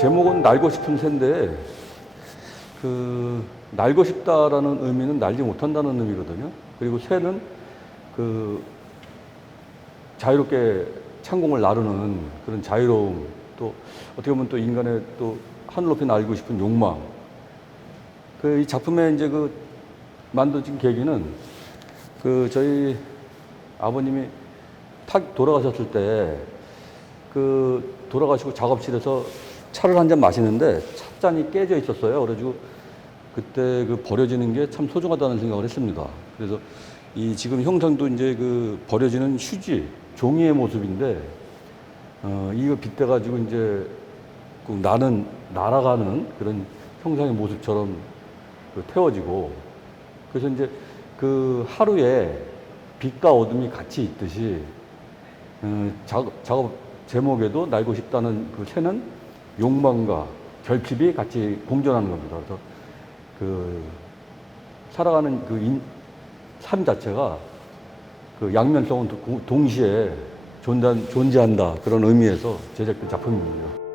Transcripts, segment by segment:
제목은 날고 싶은 새인데 그 날고 싶다라는 의미는 날지 못한다는 의미거든요. 그리고 새는 그 자유롭게 창공을 나르는 그런 자유로움 또 어떻게 보면 또 인간의 또 하늘 높이 날고 싶은 욕망 그 이 작품의 이제 그 만들어진 계기는 그 저희 아버님이 탁 돌아가셨을 때 그 돌아가시고 작업실에서 차를 한 잔 마시는데 찻잔이 깨져 있었어요. 그래가지고 그때 그 버려지는 게 참 소중하다는 생각을 했습니다. 그래서 이 지금 형상도 이제 그 버려지는 휴지, 종이의 모습인데 어, 이거 빗대가지고 이제 그 나는 날아가는 그런 형상의 모습처럼 그 태워지고 그래서 이제 그 하루에 빛과 어둠이 같이 있듯이 어, 작업, 작업 제목에도 날고 싶다는 그 새는 욕망과 결핍이 같이 공존하는 겁니다. 그래서 그 살아가는 그 인, 삶 자체가 그 양면성은 동- 동시에 존재, 존재 한다 그런 의미에서 제작된 작품입니다.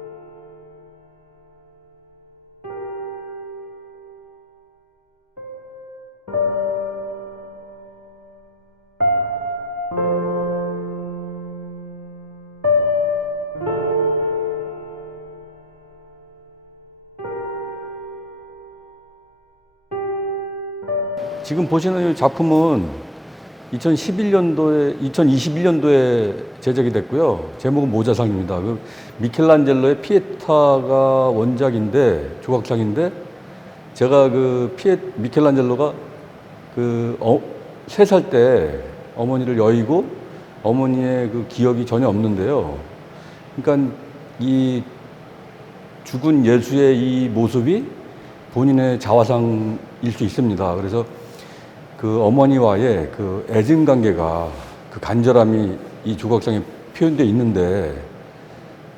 지금 보시는 이 작품은 2011년도에 2021년도에 제작이 됐고요. 제목은 모자상입니다. 그 미켈란젤로의 피에타가 원작인데 조각상인데 제가 그 피에 미켈란젤로가 그 어, 세살 때 어머니를 여의고 어머니의 그 기억이 전혀 없는데요. 그러니까 이 죽은 예수의 이 모습이 본인의 자화상일 수 있습니다. 그래서 그 어머니와의 그 애증 관계가 그 간절함이 이 조각상에 표현되어 있는데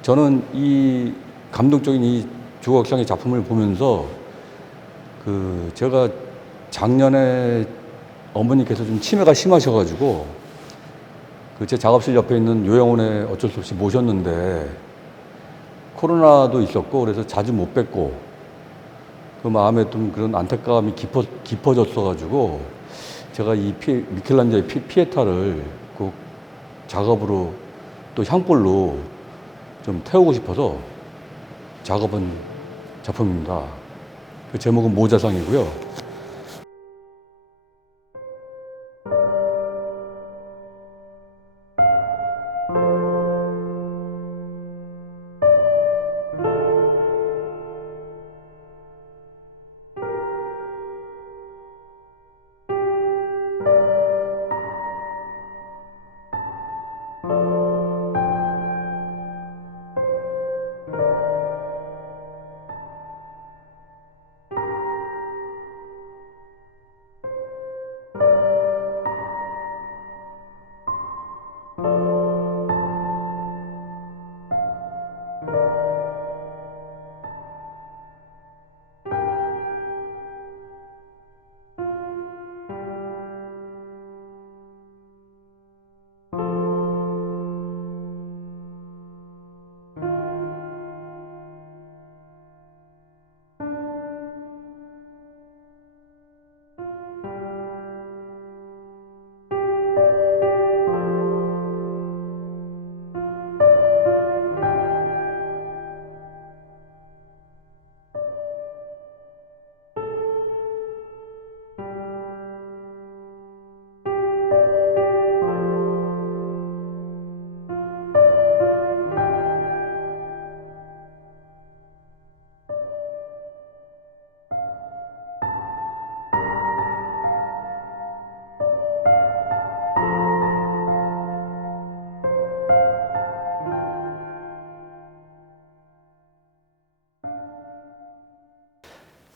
저는 이 감동적인 이 조각상의 작품을 보면서 그 제가 작년에 어머니께서 좀 치매가 심하셔가지고 그 제 작업실 옆에 있는 요양원에 어쩔 수 없이 모셨는데 코로나도 있었고 그래서 자주 못 뵙고 그 마음에 좀 그런 안타까움이 깊어, 깊어졌어가지고 제가 이 피, 미켈란젤의 피, 피에타를 그 작업으로 또 향불로 좀 태우고 싶어서 작업한 작품입니다. 그 제목은 모자상이고요.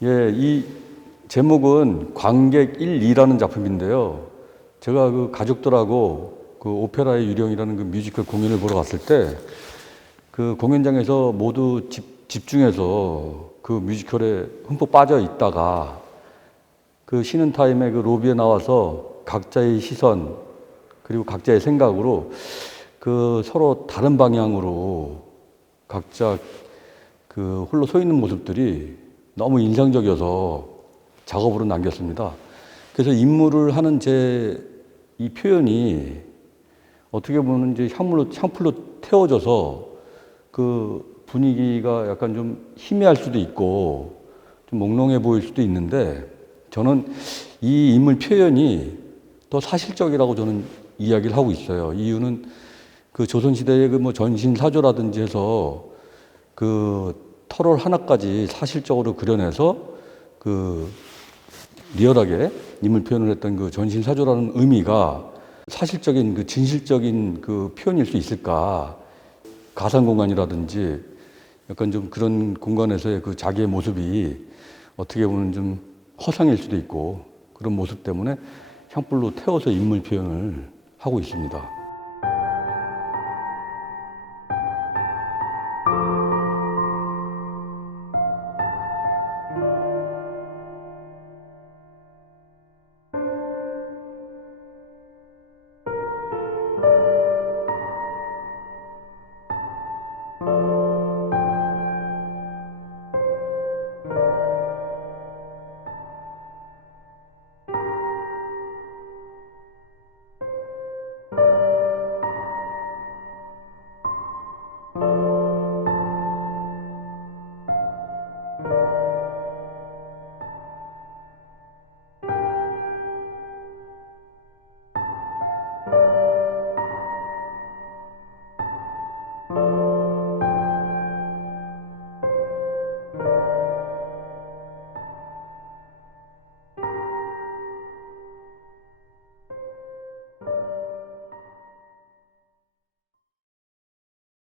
예, 이 제목은 관객 1, 2라는 작품인데요. 제가 그 가족들하고 그 오페라의 유령이라는 그 뮤지컬 공연을 보러 갔을 때 그 공연장에서 모두 집, 집중해서 그 뮤지컬에 흠뻑 빠져 있다가 그 쉬는 타임에 그 로비에 나와서 각자의 시선 그리고 각자의 생각으로 그 서로 다른 방향으로 각자 그 홀로 서 있는 모습들이 너무 인상적이어서 작업으로 남겼습니다. 그래서 인물을 하는 제 이 표현이 어떻게 보면 이제 향물로, 향풀로 태워져서 그 분위기가 약간 좀 희미할 수도 있고 좀 몽롱해 보일 수도 있는데 저는 이 인물 표현이 더 사실적이라고 저는 이야기를 하고 있어요. 이유는 그 조선시대의 그 뭐 전신사조라든지 해서 그 터롤 하나까지 사실적으로 그려내서 그 리얼하게 인물 표현을 했던 그 전신사조라는 의미가 사실적인 그 진실적인 그 표현일 수 있을까? 가상 공간이라든지 약간 좀 그런 공간에서의 그 자기의 모습이 어떻게 보면 좀 허상일 수도 있고 그런 모습 때문에 향불로 태워서 인물 표현을 하고 있습니다.